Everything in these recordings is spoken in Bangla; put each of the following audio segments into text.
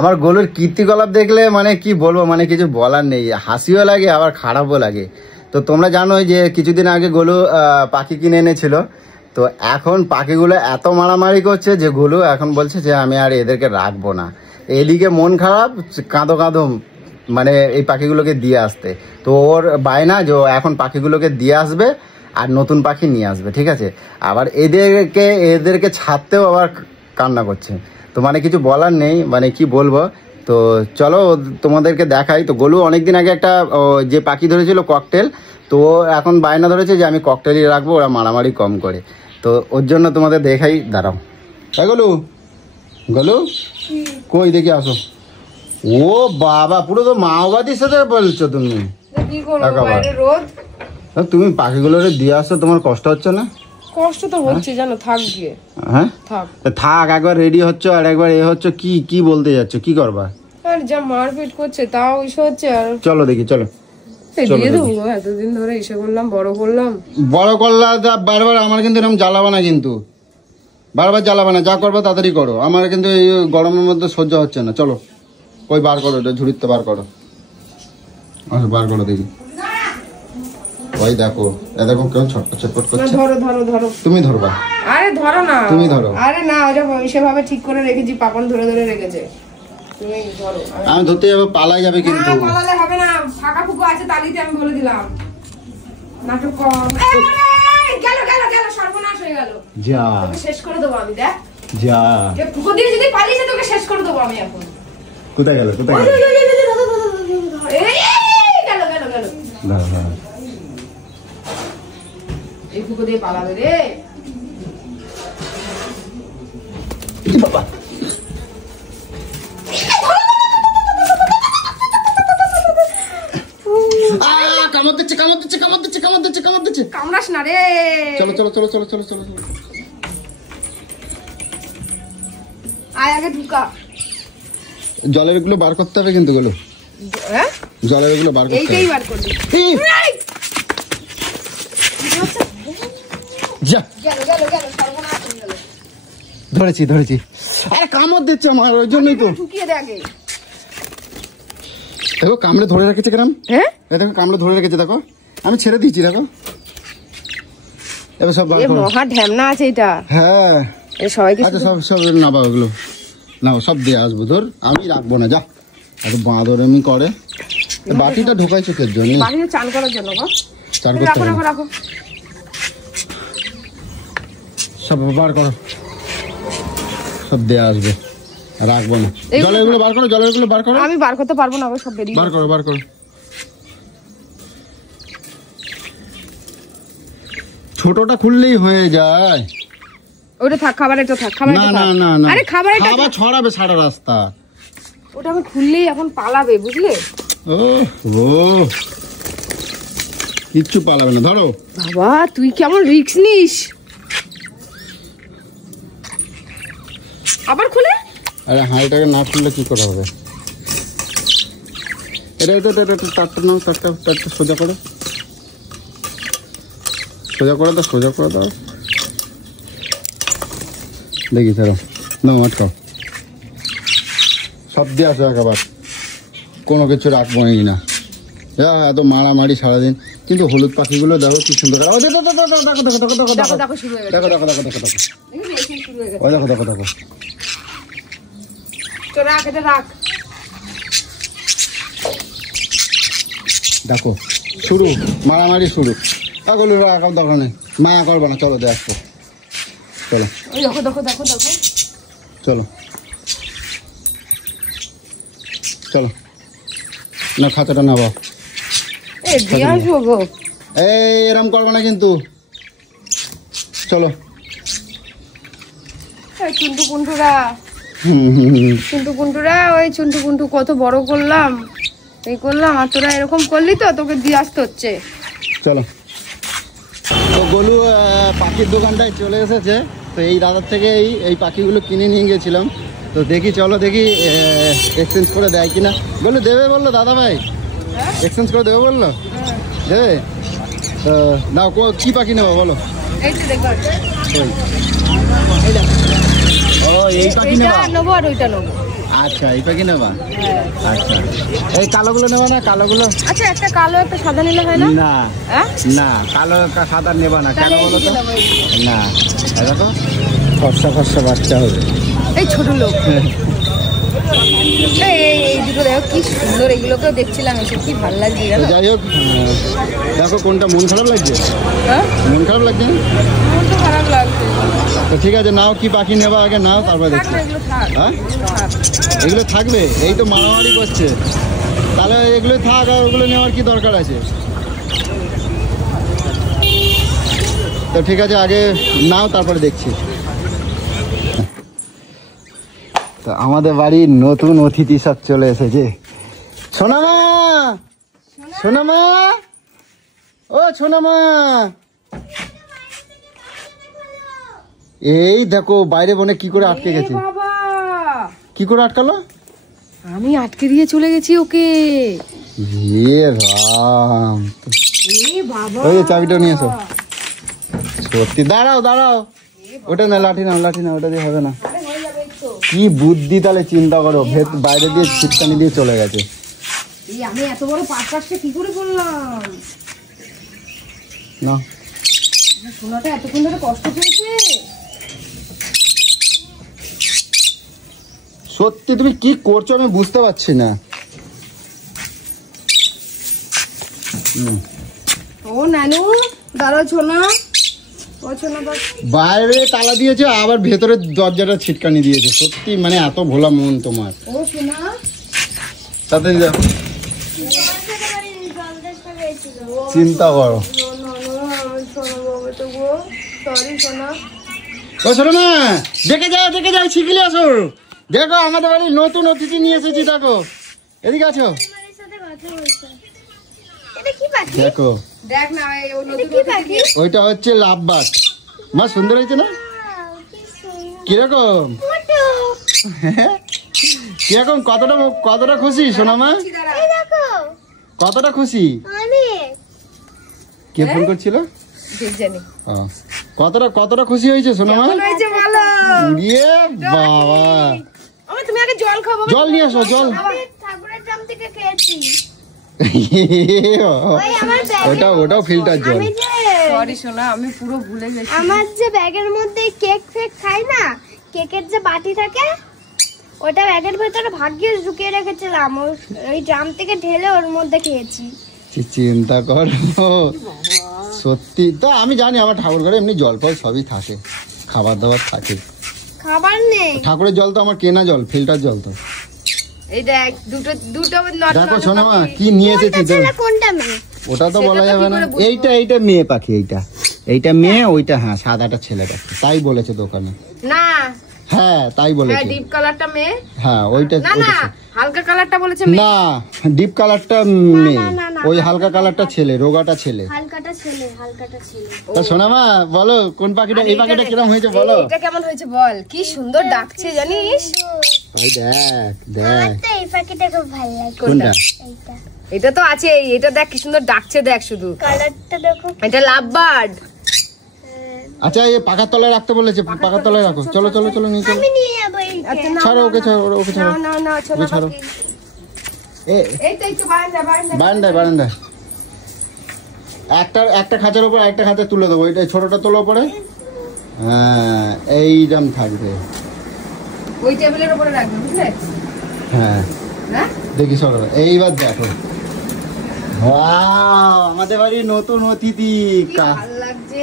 আমার গরুর কীর্তিকলাপ দেখলে মানে কি বলবো, মানে কিছু বলার নেই, হাসিও লাগে আবার খারাপও লাগে। তো তোমরা জানোই যে কিছুদিন আগে গোলু পাখি কিনে এনেছিল। তো এখন পাখিগুলো এত মারামারি করছে যে গোলু এখন বলছে যে আমি আর এদেরকে রাখবো না। এদিকে মন খারাপ, কাঁদো কাঁদো মানে এই পাখিগুলোকে দিয়ে আসতে। তো ওর বায়না যে এখন পাখিগুলোকে দিয়ে আসবে আর নতুন পাখি নিয়ে আসবে, ঠিক আছে। আবার এদেরকে ছাড়তেও আবার কান্না করছে। তো মানে কিছু বলার নেই, মানে কি বলবো। তো চলো তোমাদেরকে দেখাই। তো গোলু অনেকদিন আগে একটা যে পাখি ধরেছিল ককটেল, তো এখন বায়না ধরেছে যে আমি ককটেলই রাখবো, ওরা মারামারি কম করে। তো ওর জন্য তোমাদের দেখাই, দাঁড়াও। তাই গোলু, গোলু কই দেখি আসো। ও বাবা, পুরো তো মাওবাদীর সাথে বলছো তুমি। তুমি পাখিগুলোরে দিয়ে আসছো, তোমার কষ্ট হচ্ছে না? কষ্ট তো হচ্ছে জানো, থাক গিয়ে। হ্যাঁ থাক, একবার রেডি হচ্ছে আর একবার এ হচ্ছে, কি বলতে যাচ্ছ, কি করবা? আর যা মারপিট করছে তাও এসে হচ্ছে। আর চলো দেখি, চলো দিয়ে দেবো, এতদিন ধরে এসে করলাম, বড় করলাম। বারবার আমার কিন্তু এরকম জ্বালাবা না, কিন্তু বারবার জ্বালাবা না, যা করবো তাড়াতাড়ি করো। আমার কিন্তু এই গরমের মধ্যে সহ্য হচ্ছে না। চলো ওই বার করো, এটা ঝুড়িতে বার করো, আচ্ছা বার করো দেখি। ওই দেখো, দেখো কেমন ছটপট করছে। ধরো ধরো ধরো, তুমি ধরবা? আরে ধরো না, তুমি ধরো। আরে না, ওটা সেভাবে ঠিক করে রেখেছি, পাপন ধরে ধরে রেখেছে। তুমি ধরো, আমি ধরতে যাবো, পালাই যাবে কিন্তু। না পালালে হবে না, ফাঁকা ফুকো আছে তালিতে, আমি বলে দিলাম। নাটক কম। গেল গেল গেল, সর্বনাশ হয়ে গেল। যা, তোকে শেষ করে দেবো আমি, দেখ যা। যে ফুকো দিয়ে যদি পালিয়ে যায় তোকে শেষ করে দেবো আমি এখন। কোথায় গেল, কোথায় গেল? এই গেল গেল গেল। দাঁড়া দাঁড়া, এই ফুকো দিয়ে পালাবে রে বাবা। কামড় দিচ্ছে, কামড় দিচ্ছে, কামড় দিচ্ছে, কামড় দিচ্ছে, কামড় দিচ্ছে। কামড়াস না রে। চলো চলো চলো চলো চলো চলো চলো। আয় আগে ঢুকা। জলের এগুলো বার করতে হবে কিন্তু, গেলো। হ্যাঁ, জলের এগুলো বার করতে হবে। এইটাই বার করবি। যা, গেল গেল গেল, সর্বনাশ হয়ে গেল। ধরেছি ধরেছি। আরে কামড় দিচ্ছে আমার, ওই জন্যই তো। ঢুকিয়ে দে আগে। দেখো কামড়ে ধরে রেখেছে কেরাম। হ্যাঁ, দেখো কামড়ে ধরে রেখেছে, দেখো আমি ছেড়ে দিয়েছি, দেখো। এবার সব বার করো। মহা ঢ্যামনা আছে এটা। হ্যাঁ, সবাইকে আচ্ছা সব সব নাও, ওগুলো নাও, সব দিয়ে আসবো। ধর আমি রাখবো না, যা। এত বাঁদর এমনি করে। বাটিটা ঢোকাই চোখের জন্য, বাড়িতে চান করার জন্য। চান করতে রাখো হবে। রাখো রাখো, সব বার করো, সব দেয়া আসবে, রাখবো না। জলের গুলো বার করো, জলের গুলো বার করো। আমি বার করতে পারবো না, সব বেরিয়ে বার করো, বার করো। ছোটটা খুললেই হয়ে যায়। ওটা থাক, খাবার এটা থাক, খাবার না না না না, আরে খাবার ছড়াবে সারা রাস্তা। ওটা আমি খুললেই এখন পালাবে, বুঝলে? ও ও, কিচ্ছু পালাবে না, ধরো। বাবা তুই কেমন রিস্ক নিস। আবার খুলে। আরে হাঁড়িটাকে না খুললে কি করে হবে? এটা তারটা নাও, তারটা সোজা করো, সোজা করে দাও, সোজা করে দাও। দেখি ধরো, নাও আটকাও। সব দিয়ে আসো একবার, কোনো কিছু রাখবো না। এত মারামারি সারাদিন। কিন্তু হলুদ পাখিগুলো দেখো কি সুন্দর। দেখো দেখো দেখো দেখো দেখো দেখো দেখো দেখো দেখো দেখো দেখো দেখো দেখো দেখো দেখো দেখো দেখো। দেখো শুরু, মারামারি শুরু। এগুলো রাখার দরকার নেই, মায়া করবো না। চলো দেখো, চলো দেখো দেখো দেখো দেখো, চলো চলো। না খাঁচাটা নেবো, এই এরম করবো না কিন্তু। চলো চুন্টু পুন্টুরা, চুন্টু পুন্টুরা, ওই চুন্টু পুন্টু কত বড় করলাম, এই করলাম, আর তোরা এরকম করলি তো তোকে দিয়ে আসতে হচ্ছে। চলো। তো গোলু পাখির দোকানটায় চলে এসেছে। তো এই দাদার থেকে এই পাখিগুলো কিনে নিয়ে গেছিলাম। তো দেখি, চলো দেখি এক্সচেঞ্জ করে দেয় কিনা। গোলু দেবে বললো দাদা ভাই, এক্সচেঞ্জ করে দেবে বললো। দেবে? দাও, কি পাখি নেবো বলো? ও এই পাখি নেবো, আর ওইটা নেবো। আচ্ছা এই পাখি নেবা? আচ্ছা এই কালোগুলো নেবা না? কালোগুলো আচ্ছা একটা কালো একটা সাদা নিলে হয় না? না না, কালো একটা সাদা নেবা না, কেন বলো তো? না দেখো ফর্সা ফর্সা বাচ্চা হবে। এই ছোট লোক এই দুটো দেখো কি সুন্দর, এগুলোকেও দেখছিলাম এসে কি ভালো লাগছে। যাই হোক দেখো কোনটা মন খারাপ লাগছে? মন খারাপ লাগছে? মন তো খারাপ লাগছে। তো ঠিক আছে নাও, কি পাখি নেবা আগে নাও, তারপরে দেখছি। হ্যাঁ এগুলো থাকবে, এই তো মারামারি করছে, তাহলে এগুলো থাক, আর ওগুলো নেওয়ার কি দরকার আছে? তো ঠিক আছে আগে নাও তারপরে দেখছি। তো আমাদের বাড়ির নতুন অতিথি সব চলে এসেছে। সোনামা, সোনামা, ও সোনামা, এই দেখো বাইরে বনে কি করে আটকে গেছে। বাবা কি করে আটকালো? আমি আটকে দিয়ে চলে গেছি ওকে। এ রাম, বাবা ওই চাবিটা নিয়ে এসো। সত্যি দাঁড়াও দাঁড়াও, ওটা না, লাঠি নাও, লাঠি নাও, ওটা দিয়ে হবে না। কি বুদ্ধি তাহলে চিন্তা করো, বাইরে দিয়ে ছিটকানি দিয়ে চলে গেছে। আমি এত বড় পাশে কি করে করলাম না সোনাটা এতক্ষণ ধরে কষ্ট পেয়েছে। সত্যি তুমি কি করছো আমি বুঝতে পারছি না। ও নানু দাঁড়াও সোনা, ও সোনা বাইরে তালা দিয়েছে আবার ভেতরে দরজাটা ছিটকানি দিয়েছে। সত্যি মানে এত ভোলা মন তোমার। ও সোনা তাতে চিন্তা করো। ও শোনো না, দেখে যাও দেখে যাও, শিখলে আসো। দেখো আমাদের বাড়ির নতুন অতিথি নিয়ে এসেছি, দেখো এদিকে আছো। দেখো দেখ না ওইটা হচ্ছে লাভ বার্ড। মা সুন্দর হয়েছে না? কিরকম কিরকম কতটা কতটা খুশি সোনামা? কতটা খুশি? কে ফোন করছিল? কতটা কতটা খুশি হয়েছে সোনামা? ইয়ে বাবা, তুমি আগে জল খাবো। জল নিয়ে আসো, জল। ওটাও ফিল্টার জল। সরি সোনা, আমি পুরো ভুলে গেছি। আমার যে ব্যাগের মধ্যে কেক ফেক খাই না, কেকের যে বাটি থাকে ওটা ব্যাগের ভেতরে ভাগ্যে ঢুকিয়ে রেখেছিলাম, ওই ড্রাম থেকে ঢেলে ওর মধ্যে খেয়েছি। চিন্তা করো, সত্যি তো আমি জানি আমার ঠাকুর ঘরে এমনি জল ফল সবই থাকে, খাবার দাবার থাকে। খাবার নেই, ঠাকুরের জল তো আমার কেনা জল, ফিল্টার জল তো। এই দেখ দুটো দেখো সোনামা কি নিয়ে এসেছি। কোনটা মেয়ে ওটা তো বলা যাবে না। এইটা মেয়ে পাখি, এইটা মেয়ে, ওইটা হ্যাঁ সাদাটা ছেলে পাখি, তাই বলেছে দোকানে। না হ্যাঁ তাই বলেছে। ডিপ কালারটা মেয়ে, হ্যাঁ ওইটা না হালকা কালারটা বলেছে না, ডিপ কালারটা মেয়ে, ওই হালকা কালারটা ছেলে, রোগাটা ছেলে। হালকাটা ছেলে। তা সোনামা বলো কোন পাখিটা, এই পাখিটা কিরকম হয়েছে বলো? এটা কেমন হয়েছে বল, কি সুন্দর ডাকছে জানিস। ওই দেখ দেখ, আমার তো এই পাখিটা খুব ভালো লাগে। কোনটা? এইটা, এটা তো আছে, এটা দেখ কি সুন্দর ডাকছে, দেখ শুধু কালারটা দেখো। এটা লাভ বার্ড। আচ্ছা এই পাখার তলায় রাখতে বলেছে, পাখার তলায় রাখো। চলো চলো চলো নিয়ে চলো। আমি নিয়ে যাবো এইটা। আচ্ছা না ছাড়ো ওকে, ছাড়ো ওকে, ছাড়ো না ওকে, ছাড়ো। এই তো একটু বারান্দায় বারান্দায় একটা খাঁচার উপর একটা খাঁচা তুলে দেবো, এটা ছোটটা তোলো পরে। হ্যাঁ এইরকম থাকবে, ওই টেবিলের উপরে রাখবে, বুঝলে? হ্যাঁ দেখি সরো, এইবার দেখো আমাদের বাড়ির নতুন অতিথি। ভালো লাগছে।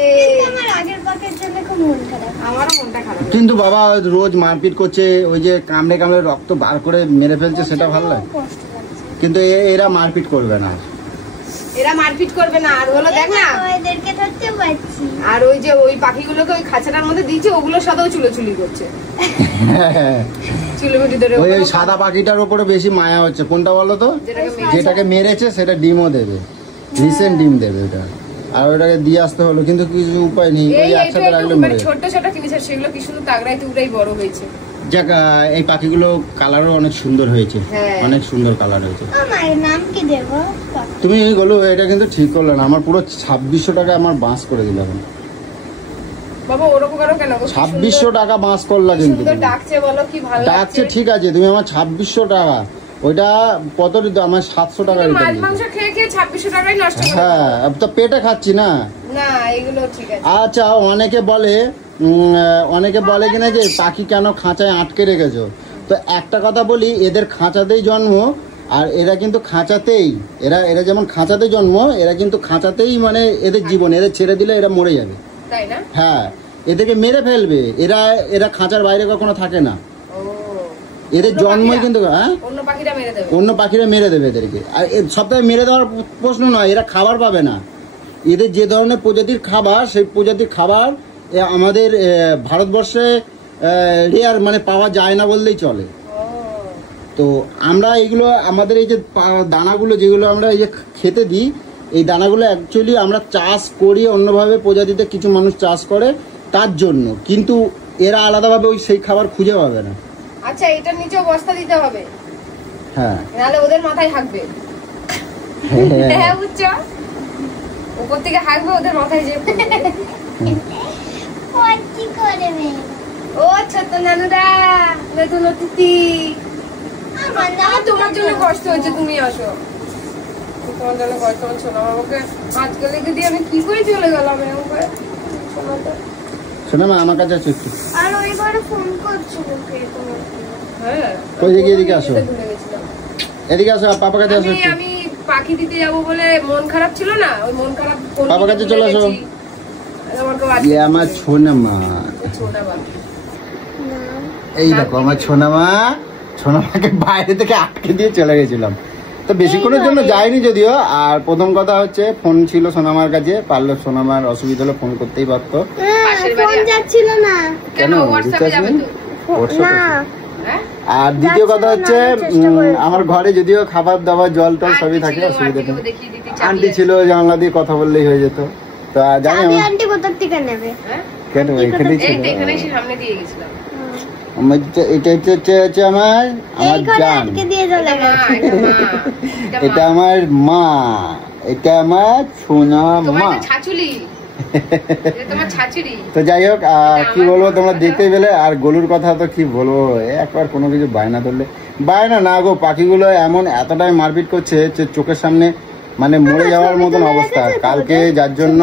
আমার আগের পাখির জন্য খুব মন খারাপ। আমারও মনটা খারাপ। কিন্তু বাবা রোজ মারপিট করছে, ওই যে কামড়ে কামড়ে রক্ত বার করে মেরে ফেলছে, সেটা ভালো লাগে। কষ্ট লাগছে। কিন্তু এরা মারপিট করবে না, এরা মারপিট করবে না। আর হলো দেখ না, এদেরকে ধরতে পারছি। আর ওই যে ওই পাখিগুলোকে ওই খাঁচাটার মধ্যে দিয়েছে, ওগুলোর সাথেও চুলোচুলি করছে। চুলোমুটি ধরে ওই সাদা পাখিটার উপরে বেশি মায়া হচ্ছে। কোনটা বলো তো? যেটাকে মেরেছে সেটা ডিমও দেবে, রিসেন্ট ডিম দেবে ওটা, আর ওটাকে দিয়ে আসতে হলো, কিন্তু কিছু উপায় নেই, ওই একসাথে রাখলে মরে যাবে। ছোট ছোট জিনিস সেগুলো কি সুন্দর তাগড়াই টুকরাই বড় হয়েছে। যাক এই পাখিগুলো কালারও অনেক সুন্দর হয়েছে, অনেক সুন্দর কালার হয়েছে। আমার নাম কি দেবো? তুমি বলো, এটা কিন্তু ঠিক করলে না, আমার পুরো 2600 টাকা আমার বাঁশ করে দিল এখন। বাবা ওরকম কারো কেন গো? 2600 টাকা বাঁশ করলা কিন্তু সুন্দর তুমি। ডাকছে বলো, কি ভালো ডাকছে ঠিক আছে, তুমি আমার 2600 টাকা, ওইটা কত আমার 700 টাকা মাছ রিটার্ন মাংস খেয়ে খেয়ে 2600 টাকাই নষ্ট করে হ্যাঁ, তো পেটে খাচ্ছি না। না এগুলো ঠিক আছে। আচ্ছা, অনেকে বলে কিনা যে পাখি কেন খাঁচায় আটকে রেখেছো, তো একটা কথা বলি, এদের খাঁচাতেই জন্ম, আর এরা কিন্তু খাঁচাতেই, এরা যেমন খাঁচাতে জন্ম, এরা কিন্তু খাঁচাতেই মানে এদের জীবন, এদের ছেড়ে দিলে এরা মরে যাবে। তাই না? হ্যাঁ, এদেরকে মেরে ফেলবে, এরা খাঁচার বাইরে কখনো থাকে না, ও এদের জন্মই কিন্তু হ্যাঁ অন্য পাখিরা মেরে দেবে। অন্য পাখিরা মেরে দেবে এদেরকে। আর সপ্তাহে মেরে দেওয়ার প্রশ্ন নয়, এরা খাবার পাবে না। এদের যে ধরনের প্রজাতির খাবার, সেই প্রজাতির খাবার আমাদের ভারতবর্ষে রেয়ার, মানে পাওয়া যায় না বললেই চলে। তো আমরা এইগুলো, আমাদের এই যে দানাগুলো যেগুলো আমরা এই যে খেতে দিই, এই দানাগুলো অ্যাকচুয়ালি আমরা চাষ করি অন্যভাবে, প্রজাতিতে কিছু মানুষ চাষ করে তার জন্য, কিন্তু এরা আলাদাভাবে ওই সেই খাবার খুঁজে পাবে না। আচ্ছা, এটার নিচেও বস্তা দিতে হবে, হ্যাঁ, নাহলে ওদের মাথায় হাঁকবে। হ্যাঁ বুঝছো, উপর থেকে হাঁকবে, ওদের মাথায় যে কি করে ও ছোট্ট নানুরা, নতুন অতিথি, আমার তোমার জন্য কষ্ট হচ্ছে, তুমি আসো, তোমার জন্য কষ্ট হচ্ছে না। আমাকে আজকে লেগে দিয়ে আমি কি করে চলে গেলাম এরকম করে। শোনো মা, আমার কাছে আছো একটু। আর ওইবারে ফোন করছিল কে তোমাকে? হ্যাঁ, ওই দিকে এদিকে আসো, এদিকে আসো, পাপার কাছে আসো একটু। আমি পাখি দিতে যাবো বলে মন খারাপ ছিল না, ওই মন খারাপ পাপার কাছে চলে আসো। আমার ছোনা মা, এই দেখো আমার ছোনা মাকে বাইরে থেকে আটকে দিয়ে চলে গেছিলাম, তো বেশিক্ষণের জন্য যাইনি যদিও। আর প্রথম কথা হচ্ছে, ফোন ছিল সোনামার কাছে, পারলে সোনামার অসুবিধা হলে ফোন করতেই পারতো। ফোন যাচ্ছিল না কেন? আর দ্বিতীয় কথা হচ্ছে, আমার ঘরে যদিও খাবার দাবার জল টল সবই থাকে, অসুবিধা নেই। আন্টি ছিল, জানলা দিয়ে কথা বললেই হয়ে যেত। তো জানি আন্টি কোথা থেকে নেবে? কেন এখানেই ছিল, সামনে দিয়ে গেছিলাম। এটা হচ্ছে আমার জান, এটা আমার মা, এটা আমার সোনা মা। তো যাই হোক, কি বলবো, তোমরা দেখতে পেলে। আর গলুর কথা তো কি বলবো, একবার কোনো কিছু বায়না ধরলে, বায়না না গো, পাখিগুলো এমন এতটাই মারপিট করছে যে চোখের সামনে মানে মরে যাওয়ার মতন অবস্থা কালকে, যার জন্য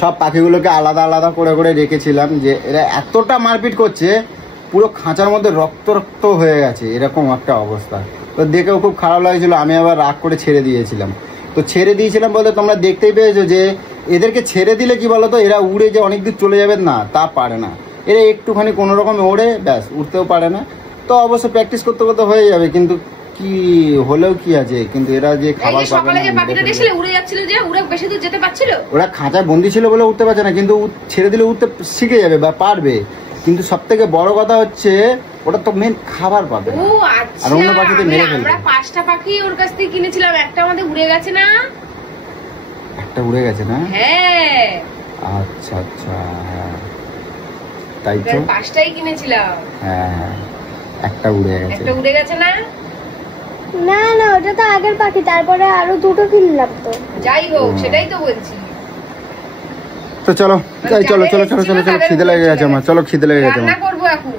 সব পাখিগুলোকে আলাদা আলাদা করে করে রেখেছিলাম, যে এরা এতটা মারপিট করছে, পুরো খাঁচার মধ্যে রক্ত রক্ত হয়ে গেছে, এরকম একটা অবস্থা। তো দেখেও খুব খারাপ লাগছিল, আমি আবার রাগ করে ছেড়ে দিয়েছিলাম। তো ছেড়ে দিয়েছিলাম বলতে তোমরা দেখতেই পেয়েছো যে এদেরকে ছেড়ে দিলে কি বলতো, এরা উড়ে যে অনেক দূর চলে যাবে না, তা পারে না। এরা একটুখানি কোনো রকম ওড়ে, ব্যাস, উঠতেও পারে না। তো অবশ্য প্র্যাকটিস করতে করতে হয়ে যাবে, কিন্তু কি হলেও কি আছে, কিন্তু এরা যে খাবার পাবে না, ওরা খাঁচায় বন্দি ছিল বলে উঠতে পারছে না, কিন্তু ছেড়ে দিলে উঠতে শিখে যাবে বা পারবে। কিন্তু সব থেকে বড় কথা হচ্ছে, ওটা তো মেন খাবার পাবে না, আর অন্য পাখিতে মেরে ফেলবে। আমরা 5টা পাখি ওর কাছ থেকে কিনেছিলাম, একটা আমাদের উড়ে গেছে না, একটা উড়ে গেছে না? হ্যাঁ, আচ্ছা আচ্ছা, তাই তো 5টাই কিনেছিলাম। হ্যাঁ, একটা উড়ে গেছে না? না না, ওটা তো আগের পাখি, তারপরে আরো 2টো কিনলাম। তো যাই হোক, সেটাই তো বলছি। তো চলো চলো চলো চলো চলো চলো, খিদে লেগে গেছে আমার, চলো খিদে লেগে গেছে আমার। রান্না করবো এখন।